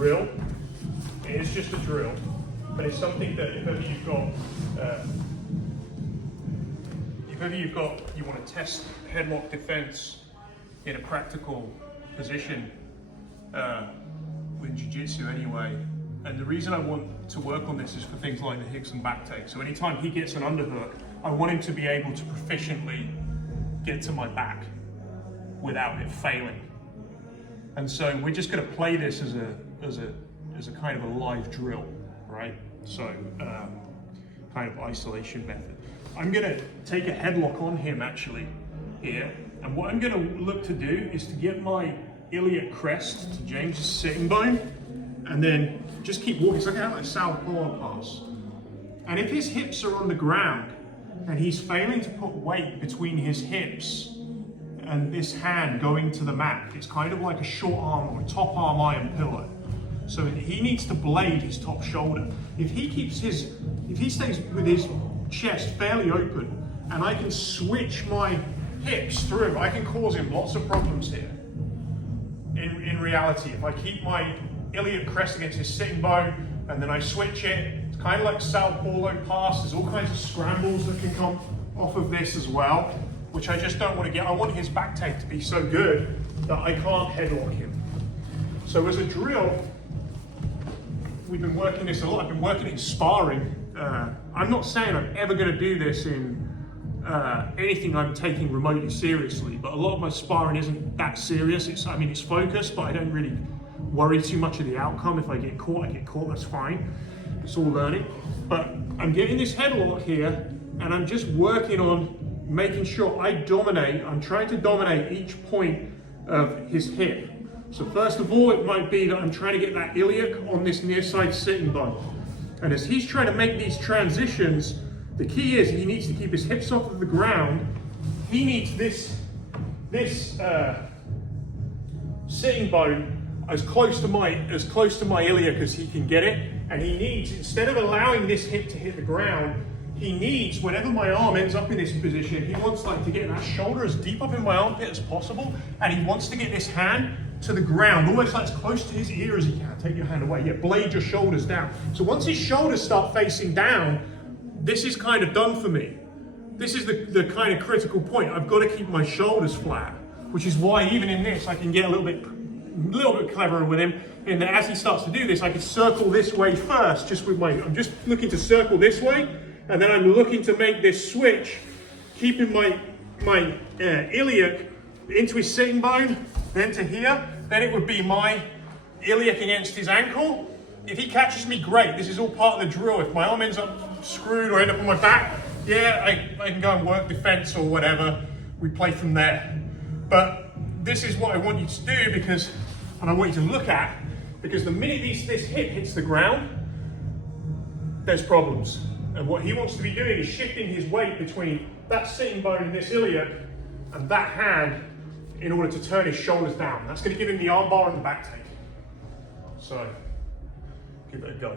drill. It is just a drill, but it's something that if ever you want to test headlock defense in a practical position with jiu-jitsu anyway. And the reason I want to work on this is for things like the Hickson back take. So anytime he gets an underhook, I want him to be able to proficiently get to my back without it failing. And so we're just going to play this as a kind of a live drill, right? So kind of isolation method. I'm going to take a headlock on him actually here, and what I'm going to look to do is to get my iliac crest to James's sitting bone, and then just keep walking. So I can have like a southpaw pass. And if his hips are on the ground and he's failing to put weight between his hips and this hand going to the mat, it's kind of like a short arm or a top arm iron pillow. So he needs to blade his top shoulder. If he stays with his chest fairly open and I can switch my hips through, I can cause him lots of problems here. In reality, if I keep my iliac crest against his sitting bone and then I switch it, it's kind of like Sao Paulo pass. There's all kinds of scrambles that can come off of this as well, which I just don't want to get. I want his back take to be so good that I can't headlock him. So as a drill, we've been working this a lot. I've been working in sparring. I'm not saying I'm ever going to do this in anything I'm taking remotely seriously, but a lot of my sparring isn't that serious. It's focused, but I don't really worry too much of the outcome. If I get caught, that's fine. It's all learning. But I'm getting this headlock here, and I'm just working on making sure I dominate. I'm trying to dominate each point of his hip. So first of all, it might be that I'm trying to get that iliac on this near side sitting bone. And as he's trying to make these transitions, the key is he needs to keep his hips off of the ground. He needs this sitting bone as close to my iliac as he can get it. And he needs, instead of allowing this hip to hit the ground, he needs, whenever my arm ends up in this position, he wants to get that shoulder as deep up in my armpit as possible, and he wants to get this hand to the ground, almost like as close to his ear as he can. Take your hand away. Yeah, blade your shoulders down. So once his shoulders start facing down, this is kind of done for me. This is the kind of critical point. I've got to keep my shoulders flat, which is why even in this, I can get a little bit cleverer with him. And as he starts to do this, I can circle this way first, I'm just looking to circle this way, and then I'm looking to make this switch, keeping my iliac into his sitting bone, then to here. Then it would be my iliac against his ankle. If he catches me, great. This is all part of the drill. If my arm ends up screwed or end up on my back, yeah, I can go and work defense or whatever. We play from there. But this is what I want you to do and I want you to look at, because the minute this hip hits the ground, there's problems. And what he wants to be doing is shifting his weight between that sitting bone and this iliac and that hand in order to turn his shoulders down. That's going to give him the arm bar and the back take. So, give it a go.